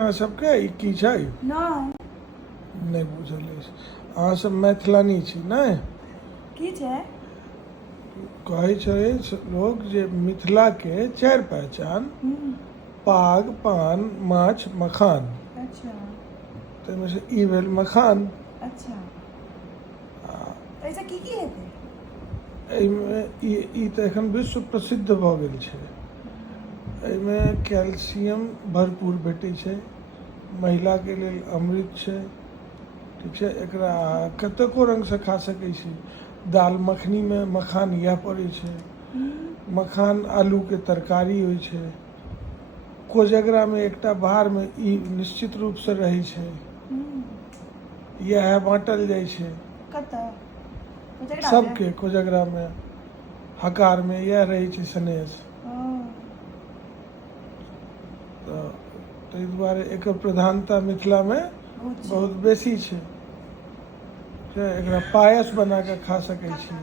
सबके ई की छै नहीं बुझल अछि। अहाँ सब मैथिलानी छी नहीं? की छै? कहै छै लोग जे मिथिला के 4 पहचान पाग, पान, माछ, मखान। अच्छा ताहिमे से ई भेल मखान। अच्छा ऐसा की हेतै? एहिमे ई तऽ एखन विश्व प्रसिद्ध भऽ गेल छै। एहिमे कैल्शियम भरपूर भेटै छै, महिलाके लेल अमृत छै, ठीक छै। एकरा कतेको रङ्गसँ खा सकै छी। दाल मखनीमे मखान इएह पड़ै छै। मखान आलूके तरकारी होइ छै। कोजगरामे एकटा बाहरमे ई निश्चित रूपसँ रहै छै, इएह बाँटल जाइ छै कतऽ सबके। कोजगरामे हकारमे इएह रहै छै सनेश। तऽ ताहि दुआरे एकर प्रधानता मिथिलामे बहुत बेसी छै। एकरा पायस बना कऽ खा सकै छी।